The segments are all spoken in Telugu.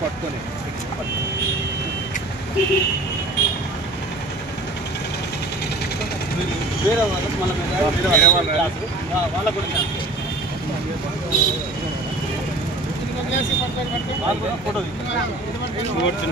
పట్టుకొని వేరే వాళ్ళకి మళ్ళీ వాళ్ళకు కూడా ఫోటో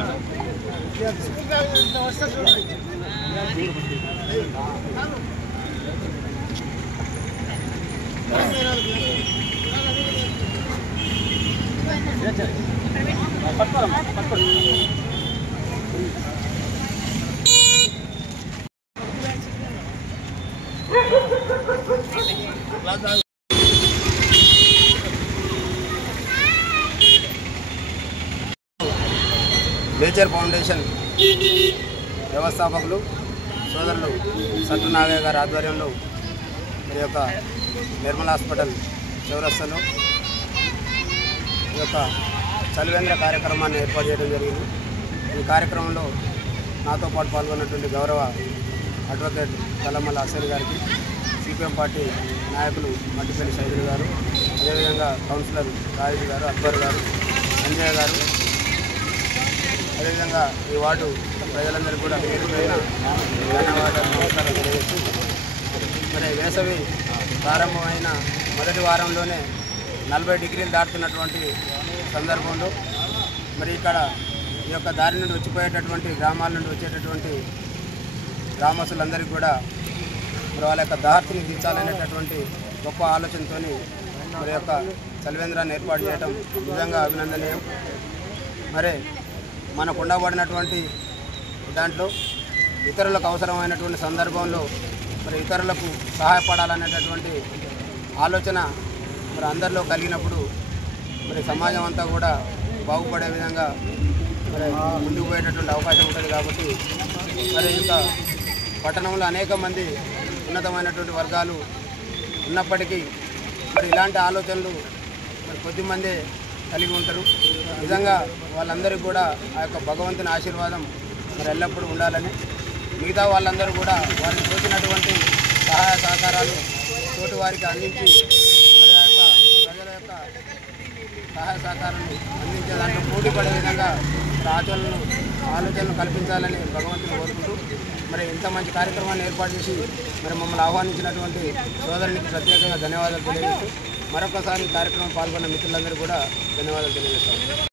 నేచర్ ఫౌండేషన్ వ్యవస్థాపకులు సోదరులు సట్టు నాగయ్య గారి ఆధ్వర్యంలో మరి యొక్క నిర్మల్ హాస్పిటల్ చౌరస్తాలో ఈ యొక్క చలివేంద్ర కార్యక్రమాన్ని ఏర్పాటు చేయడం జరిగింది. ఈ కార్యక్రమంలో నాతో పాటు పాల్గొన్నటువంటి గౌరవ అడ్వకేట్ కల్లమల్ల హసన్ గారికి, సిపిఎం పార్టీ నాయకులు మట్టిపల్లి సైదులు గారు, అదేవిధంగా కౌన్సిలర్ రాజు గారు, అక్బర్ గారు, సంజయ్ గారు, అదేవిధంగా ఈ వార్డు ప్రజలందరికీ కూడా పేరుపైన ధన్యవాదాలు, నమస్కారం తెలియజేస్తూ మరి వేసవి ప్రారంభమైన మొదటి వారంలోనే 40 డిగ్రీలు దాటుతున్నటువంటి సందర్భంలో మరి ఇక్కడ ఈ యొక్క దారి నుండి వచ్చిపోయేటటువంటి గ్రామాల నుండి వచ్చేటటువంటి గ్రామస్తులందరికీ కూడా మరి వాళ్ళ యొక్క దాహర్తిని తీర్చాలనేటటువంటి గొప్ప ఆలోచనతో మరి యొక్క చలివేంద్రాన్ని ఏర్పాటు చేయడం నిజంగా అభినందనీయం. మరి మనకు ఉండబడినటువంటి దాంట్లో ఇతరులకు అవసరమైనటువంటి సందర్భంలో మరి ఇతరులకు సహాయపడాలనేటటువంటి ఆలోచన మరి అందరిలో కలిగినప్పుడు మరి సమాజం అంతా కూడా బాగుపడే విధంగా మరి ముందుకు పోయేటటువంటి అవకాశం ఉంటుంది. కాబట్టి మరి ఇంత పట్టణంలో అనేక మంది ఉన్నతమైనటువంటి వర్గాలు ఉన్నప్పటికీ మరి ఇలాంటి ఆలోచనలు మరి కొద్దిమందే కలిగి ఉంటారు. నిజంగా వాళ్ళందరికీ కూడా ఆ యొక్క భగవంతుని ఆశీర్వాదం మరి ఎల్లప్పుడూ ఉండాలని, మిగతా వాళ్ళందరూ కూడా వారికి తోచినటువంటి సహాయ సహకారాలు తోటి వారికి అందించి మరి ఆ యొక్క ప్రజల యొక్క సహాయ సహకారాన్ని అందించే దాంట్లో పోటీ పడే విధంగా ఆలోచనలు కల్పించాలని భగవంతుని కోరుకుంటూ మరి ఇంత మంచి కార్యక్రమాన్ని ఏర్పాటు చేసి మరి మమ్మల్ని ఆహ్వానించినటువంటి సోదరునికి ప్రత్యేకంగా ధన్యవాదాలు తెలియజేస్తూ మరొకసారి ఈ కార్యక్రమం పాల్గొన్న మిత్రులందరూ కూడా ధన్యవాదాలు తెలియజేస్తాము.